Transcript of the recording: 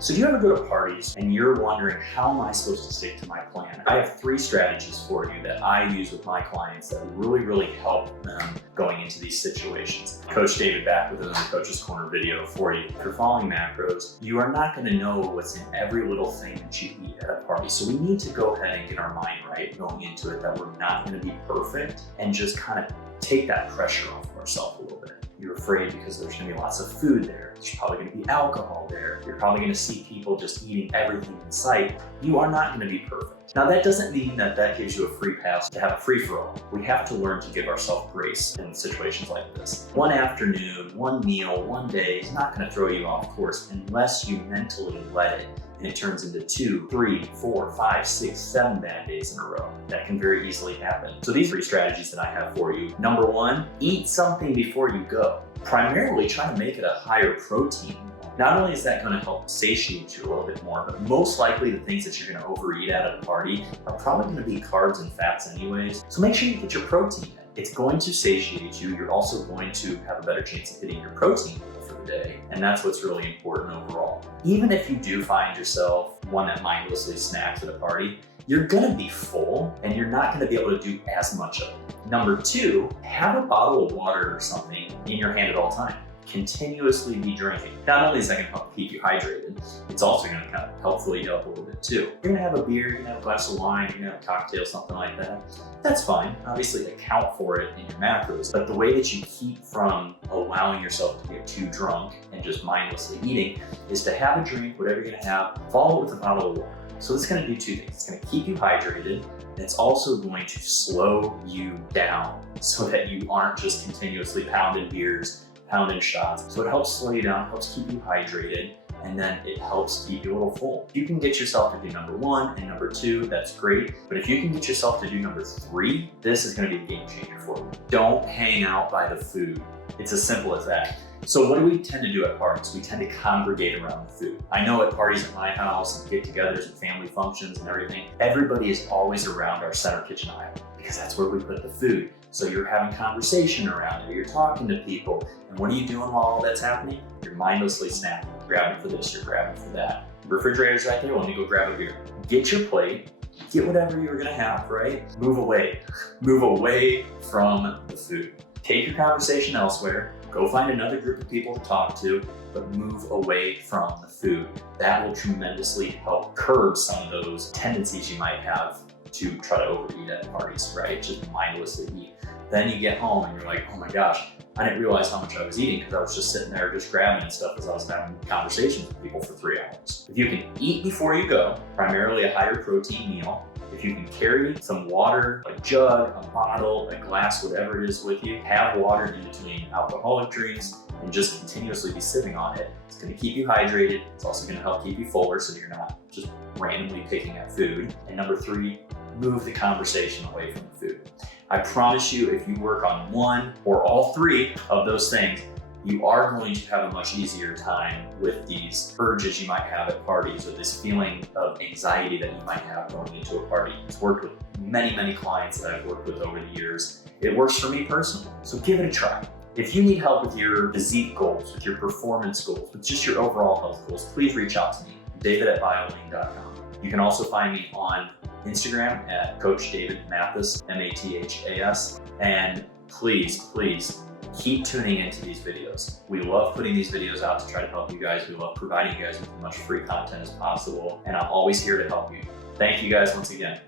So do you ever go to parties and you're wondering, how am I supposed to stick to my plan? I have 3 strategies for you that I use with my clients that really help them going into these situations. Coach David back with another Coach's Corner video for you. If you're following macros, you are not gonna know what's in every little thing that you eat at a party. So we need to go ahead and get our mind right going into it, that we're not gonna be perfect, and just kind of take that pressure off of ourselves a little bit. You're afraid because there's gonna be lots of food there. There's probably gonna be alcohol there. You're probably gonna see people just eating everything in sight. You are not gonna be perfect. Now that doesn't mean that that gives you a free pass to have a free-for-all. We have to learn to give ourselves grace in situations like this. One afternoon, one meal, one day is not gonna throw you off course unless you mentally let it, and it turns into 2, 3, 4, 5, 6, 7 bad days in a row. That can very easily happen. So these 3 strategies that I have for you. Number 1, eat something before you go. Primarily try to make it a higher protein. Not only is that gonna help satiate you a little bit more, but most likely the things that you're gonna overeat at a party are probably gonna be carbs and fats anyways. So make sure you get your protein in. It's going to satiate you. You're also going to have a better chance of hitting your protein goal for the day. And that's what's really important overall. Even if you do find yourself one that mindlessly snacks at a party, you're gonna be full and you're not gonna be able to do as much of it. Number 2, have a bottle of water or something in your hand at all times. Continuously be drinking. Not only is that gonna help keep you hydrated, it's also gonna kind of help fill you up a little bit too. You're gonna have a beer, you're gonna have a glass of wine, you're gonna have a cocktail, something like that. That's fine. Obviously account for it in your macros, but the way that you keep from allowing yourself to get too drunk and just mindlessly eating is to have a drink, whatever you're gonna have, follow it with a bottle of water. So it's gonna do 2 things. It's gonna keep you hydrated, and it's also going to slow you down so that you aren't just continuously pounding beers, pounding shots. So it helps slow you down, helps keep you hydrated, and then it helps keep you a little full. If you can get yourself to do number 1 and number 2, that's great. But if you can get yourself to do number 3, this is gonna be a game changer for you. Don't hang out by the food. It's as simple as that. So what do we tend to do at parties? We tend to congregate around the food. I know at parties at my house and get-togethers and family functions and everything, everybody is always around our center kitchen aisle because that's where we put the food. So you're having conversation around it, you're talking to people, and what are you doing while all that's happening? You're mindlessly snacking. Grabbing for this, you're grabbing for that. Refrigerator's right there, let me go grab a beer. Get your plate, get whatever you're gonna have, right? Move away. Move away from the food. Take your conversation elsewhere, go find another group of people to talk to, but move away from the food. That will tremendously help curb some of those tendencies you might have to try to overeat at parties, right? Just mindlessly eat. Then you get home and you're like, oh my gosh, I didn't realize how much I was eating because I was just sitting there just grabbing and stuff as I was having conversations with people for 3 hours. If you can eat before you go, primarily a higher protein meal, if you can carry some water, a jug, a bottle, a glass, whatever it is with you, have water in between alcoholic drinks and just continuously be sipping on it. It's gonna keep you hydrated. It's also gonna help keep you fuller so you're not just randomly picking at food. And number 3, move the conversation away from the food. I promise you, if you work on 1 or all 3 of those things, you are going to have a much easier time with these urges you might have at parties or this feeling of anxiety that you might have going into a party. It's worked with many clients that I've worked with over the years. It works for me personally, so give it a try. If you need help with your physique goals, with your performance goals, with just your overall health goals, please reach out to me, david@biolayne.com. You can also find me on Instagram at Coach David Mathas, Mathas, and please keep tuning into these videos. We love putting these videos out to try to help you guys. We love providing you guys with as much free content as possible, and I'm always here to help you. Thank you guys once again.